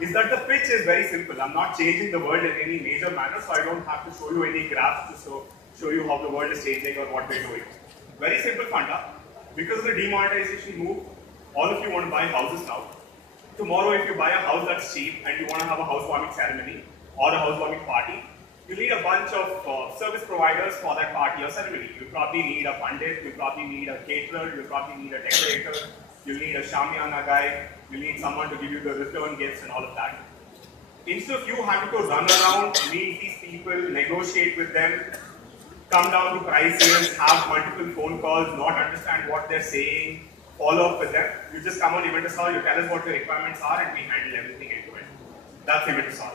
is that the pitch is very simple. I'm not changing the world in any major manner, so I don't have to show you any graphs to show you how the world is changing or what we're doing. Very simple funda. Because of the demonetization move, all of you want to buy houses now. Tomorrow, if you buy a house that's cheap and you want to have a housewarming ceremony or a housewarming party, you need a bunch of service providers for that party or ceremony. You probably need a pundit, you probably need a caterer, you probably need a decorator, you need a shamiana guy, you need someone to give you the return gifts and all of that. Instead of you having to run around, meet these people, negotiate with them, come down to prices, have multiple phone calls, not understand what they're saying, follow up with them, you just come on Eventusol, you tell us what the requirements are, and we handle everything end to end. That's Eventusol.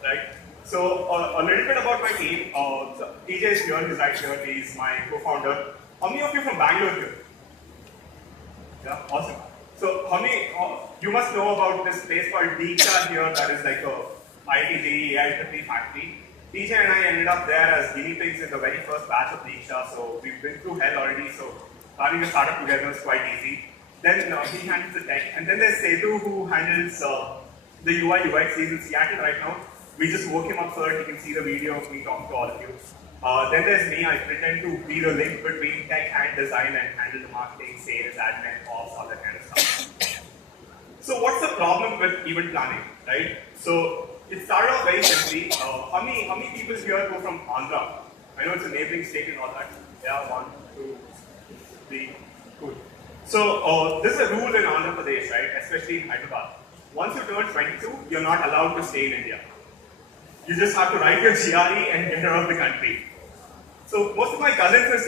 Right? So, a little bit about my team. TJ is here, he's right here, he's my co-founder. How many of you from Bangalore here? Yeah, awesome. So, how many, you must know about this place called Diksha here, that is like a IIT AI factory. TJ and I ended up there as guinea pigs in the very first batch of Diksha, so we've been through hell already, so running a startup together is quite easy. Then he handles the tech, and then there's Setu who handles the UI UX. He's in Seattle right now. We just woke him up so that he can see the video of me talking to all of you. Then there's me. I pretend to be the link between tech and design and handle the marketing, sales, admin, ops, all that kind of stuff. So what's the problem with event planning, right? So it started off very simply. How many people here go from Andhra? I know it's a neighboring state and all that. Yeah, 1, 2, 3, cool. So this is a rule in Andhra Pradesh, right? Especially in Hyderabad. Once you turn 22, you're not allowed to stay in India. You just have to write your GRE and get out of the country. So most of my cousins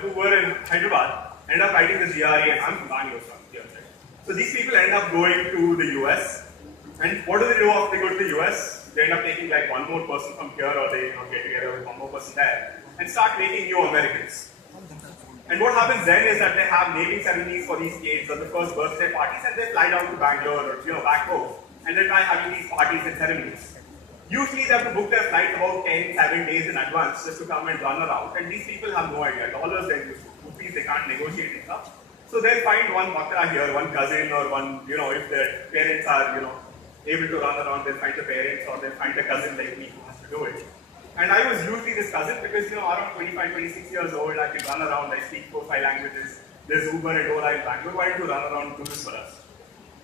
who were in Hyderabad end up writing the GRE, and I'm from Bangalore, so these people end up going to the US. And what do they do after they go to the US? They end up taking like one more person from here, or they get together with one more person there, and start making new Americans. And what happens then is that they have naming ceremonies for these kids, or the first birthday parties, and they fly down to Bangalore or back home, and they try having these parties and ceremonies. Usually they have to book their flight about 10, 7 days in advance just to come and run around, and these people have no idea. Dollars and rupees, they can't negotiate and stuff. So they'll find one bakra here, one cousin, or one, if their parents are, able to run around, they'll find the parents, or they'll find a cousin like me who has to do it. And I was usually this cousin because, around 25, 26 years old, I can run around, I speak 4, 5 languages. There's Uber and Ola in Bangalore. Why don't you run around and do this for us?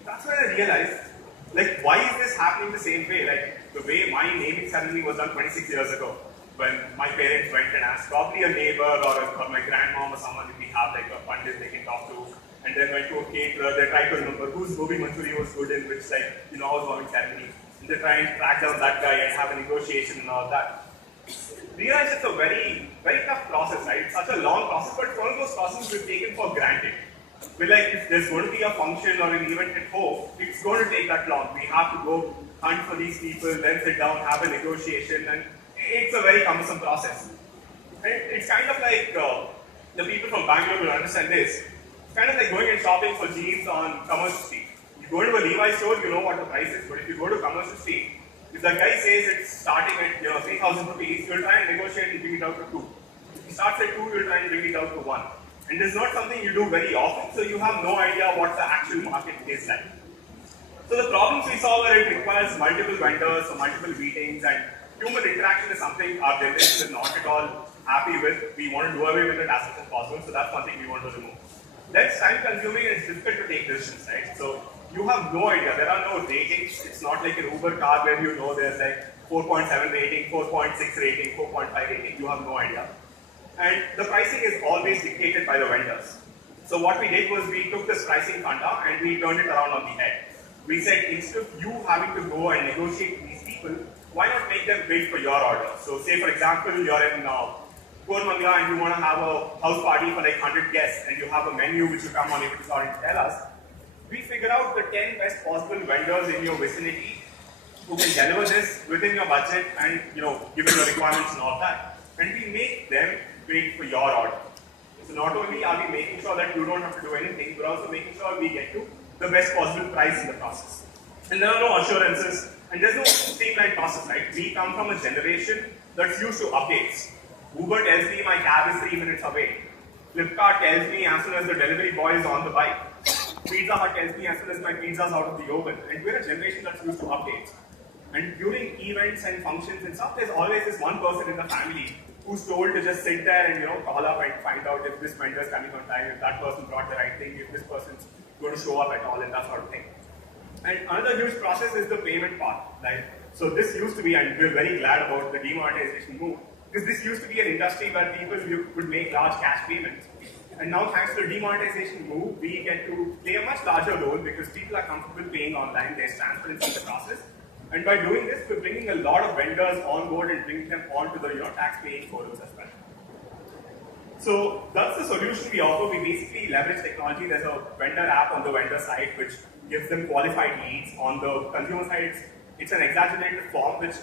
That's when I realized, why is this happening the same way? The way my naming ceremony was done 26 years ago, when my parents went and asked probably a neighbor or my grandmom or someone if we have a pundit they can talk to, and then went to a caterer, they tried to remember whose gobi manchuri was good in which housewarming ceremony, and they try and track down that guy and have a negotiation and all that. Realize it's a very, very tough process, right? It's such a long process, but it's one of those processes we've taken for granted. We're if there's going to be a function or an event at home, it's going to take that long. We have to go hunt for these people, then sit down, have a negotiation, and it's a very cumbersome process. And it's kind of like, the people from Bangalore will understand this. It's kind of like going and shopping for jeans on Commercial Street. You go to a Levi's store, you know what the price is, but if you go to Commercial Street, if the guy says it's starting at 3,000 rupees, you'll try and negotiate and bring it out to 2. If he starts at 2, you'll try and bring it out to 1. And it's not something you do very often, so you have no idea what the actual market is like. So the problems we solve are it requires multiple vendors or multiple meetings, and human interaction is something our generation is not at all happy with. We want to do away with it as much as possible, so that's something we want to remove. That's time consuming and it's difficult to take decisions, right? So you have no idea. There are no ratings. It's not like an Uber car where there's 4.7 rating, 4.6 rating, 4.5 rating. You have no idea. And the pricing is always dictated by the vendors. So what we did was we took this pricing funda and we turned it around on the head. We said instead of you having to go and negotiate with these people, why not make them bid for your order? So say for example, you're in Kormangla and you want to have a house party for 100 guests and you have a menu which you come on if it's already tell us. We figure out the 10 best possible vendors in your vicinity who can deliver this within your budget and given your requirements and all that. And we make them bid for your order. So not only are we making sure that you don't have to do anything, but also making sure we get to the best possible price in the process. And there are no assurances, and there's no streamlined process, right? We come from a generation that's used to updates. Uber tells me my cab is 3 minutes away. Flipkart tells me as soon as the delivery boy is on the bike. Pizza Hut tells me as soon as my pizza's out of the oven. And we're a generation that's used to updates. And during events and functions and stuff, there's always this one person in the family who's told to just sit there and call up and find out if this vendor's coming on time, if that person brought the right thing, if this person's going to show up at all, and that sort of thing. And another huge process is the payment part. Right? So this used to be, and we're very glad about the demonetization move, because this used to be an industry where people would make large cash payments. And now, thanks to the demonetization move, we get to play a much larger role because people are comfortable paying online, there's transparency in the process. And by doing this, we're bringing a lot of vendors on board and bringing them onto the tax-paying forums as well. So that's the solution we offer. We basically leverage technology. There's a vendor app on the vendor side which gives them qualified leads. On the consumer side, it's an exaggerated form which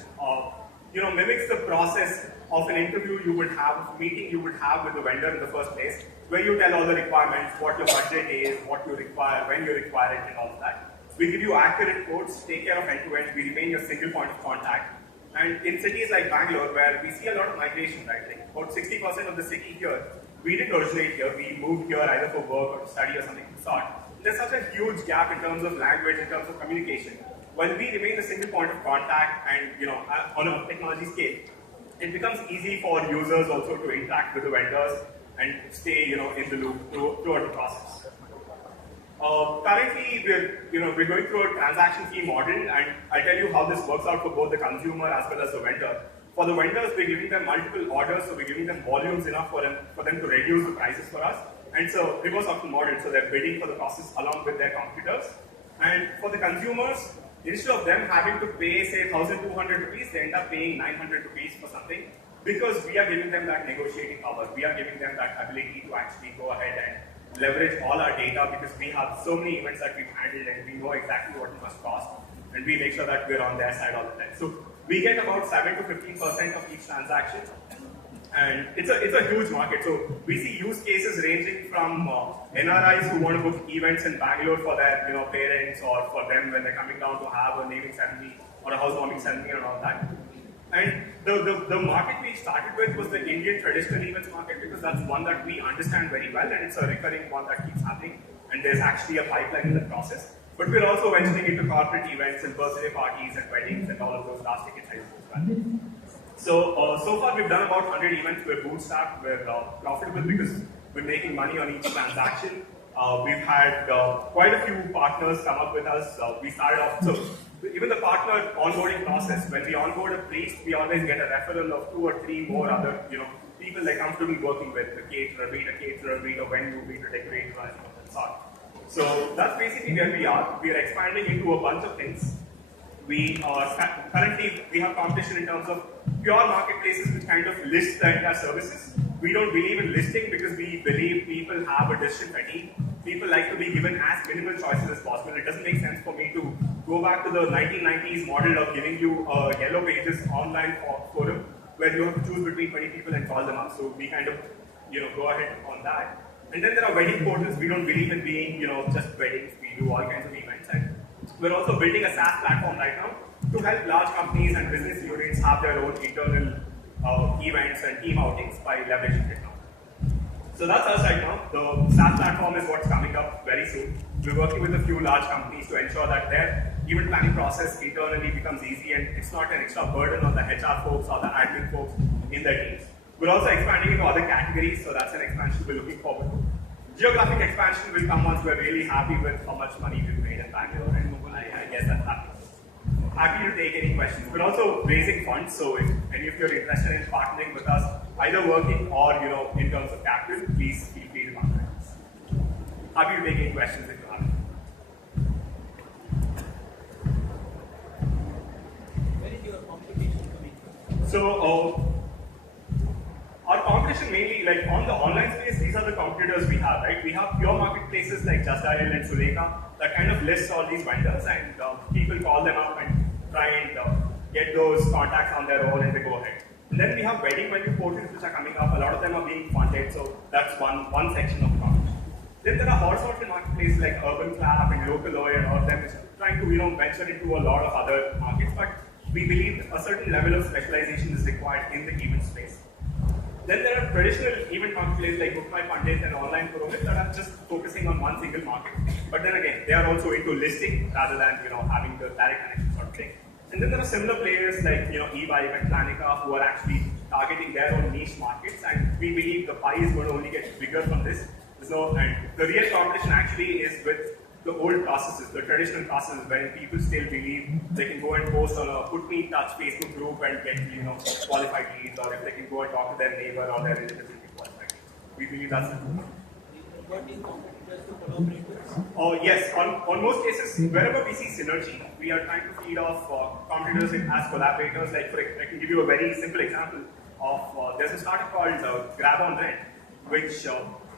mimics the process of an interview you would have, meeting you would have with the vendor in the first place, where you tell all the requirements, what your budget is, what you require, when you require it, and all of that. We give you accurate quotes, take care of end-to-end, we remain your single point of contact. And in cities like Bangalore, where we see a lot of migration, right? Like about 60% of the city here, we didn't originate here, we moved here either for work or to study or something of the sort. There's such a huge gap in terms of language, in terms of communication. When we remain the single point of contact and on a technology scale, it becomes easy for users also to interact with the vendors and stay in the loop throughout the process. Currently, we're going through a transaction fee model, and I'll tell you how this works out for both the consumer as well as the vendor. For the vendors, we're giving them multiple orders, so we're giving them volumes enough for them to reduce the prices for us. And so reverse auction model, so they're bidding for the process along with their competitors. And for the consumers, instead of them having to pay, say, 1,200 rupees, they end up paying 900 rupees for something, because we are giving them that negotiating power. We are giving them that ability to actually go ahead and leverage all our data, because we have so many events that we've handled and we know exactly what it must cost, and we make sure that we're on their side all the time. So we get about 7 to 15% of each transaction, and it's a huge market. So we see use cases ranging from NRIs who want to book events in Bangalore for their parents, or for them when they're coming down to have a naming ceremony or a housewarming ceremony and all that. And the market we started with was the Indian traditional events market, because that's one that we understand very well, and it's a recurring one that keeps happening, and there's actually a pipeline in the process. But we're also venturing into corporate events and birthday parties and weddings and all of those large ticket sizes as well. So far we've done about 100 events. We're bootstrapped, we're profitable because we're making money on each transaction. We've had quite a few partners come up with us. We started off, so even the partner onboarding process, when we onboard a priest, we always get a referral of 2 or 3 more other people they're comfortable working with, a caterer, be a venue, be a decorator, and so on. So that's basically where we are. We are expanding into a bunch of things. We currently we have competition in terms of pure marketplaces which kind of list the entire services. We don't believe in listing because we believe people have a decision fatigue. People like to be given as minimal choices as possible. It doesn't make sense for me to go back to the 1990s model of giving you a yellow pages online forum where you have to choose between 20 people and call them up. So we kind of go ahead on that. And then there are wedding portals. We don't believe in being just weddings. We do all kinds of events. And we're also building a SaaS platform right now to help large companies and business units have their own internal events and team outings by leveraging technology. So that's us right now. The SaaS platform is what's coming up very soon. We're working with a few large companies to ensure that their event planning process internally becomes easy and it's not an extra burden on the HR folks or the admin folks in their teams. We're also expanding into other categories, so that's an expansion we're looking forward to. Geographic expansion will come once we're really happy with how much money we've made in Bangalore, and I guess that's happening. Happy to take any questions. We're also raising funds, so if any of you are interested in partnering with us, either working or in terms of capital, please feel free to contact us. Happy to take any questions if you have. Where is your competition coming from? So our competition mainly, like on the online space, these are the competitors we have, right? We have pure marketplaces like Just Dial and Suleka that kind of list all these vendors, and people call them up and try and get those contacts on their own and they go ahead. And then we have wedding venue portals which are coming up. A lot of them are being funded, so that's one section of the competition. Then there are horizontal marketplaces like Urban Clap and Local Lawyer and all of them which are trying to venture into a lot of other markets, but we believe a certain level of specialization is required in the event space. Then there are traditional event marketplaces like Book My Pandit and online forums that are just focusing on one single market. But then again, they are also into listing rather than having the direct connection sort of thing. And then there are similar players like eBike and Planica who are actually targeting their own niche markets, and we believe the pie is going to only get bigger from this. So, and the real competition actually is with the old processes, the traditional processes, where people still believe they can go and post on a put me in touch Facebook group and get qualified leads, or if they can go and talk to their neighbor or their relative and get qualified leads. We believe that's the truth. Converting competitors to collaborators? Oh yes, on most cases, wherever we see synergy, we are trying to feed off competitors as collaborators. Like I can give you a very simple example of there's a startup called Grab on Rent, which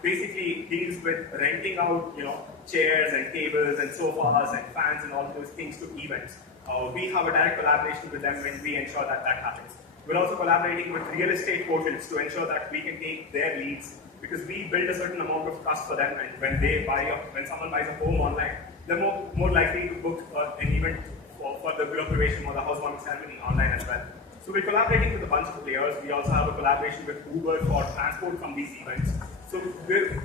basically deals with renting out chairs and tables and sofas and fans and all those things to events. We have a direct collaboration with them when we ensure that that happens. We're also collaborating with real estate portals to ensure that we can take their leads, because we build a certain amount of trust for them, and when someone buys a home online, they're more likely to book an event for the group or the housewarming ceremony online as well. So we're collaborating with a bunch of players. We also have a collaboration with Uber for transport from these events. So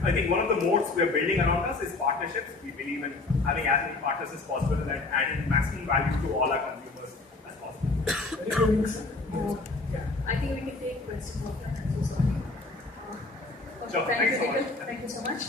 I think one of the modes we're building around us is partnerships. We believe in having as many partners as possible and adding maximum value to all our consumers as possible. I think we can take questions. So sorry. Sure. Thank you, Thanks so much. Thank you so much.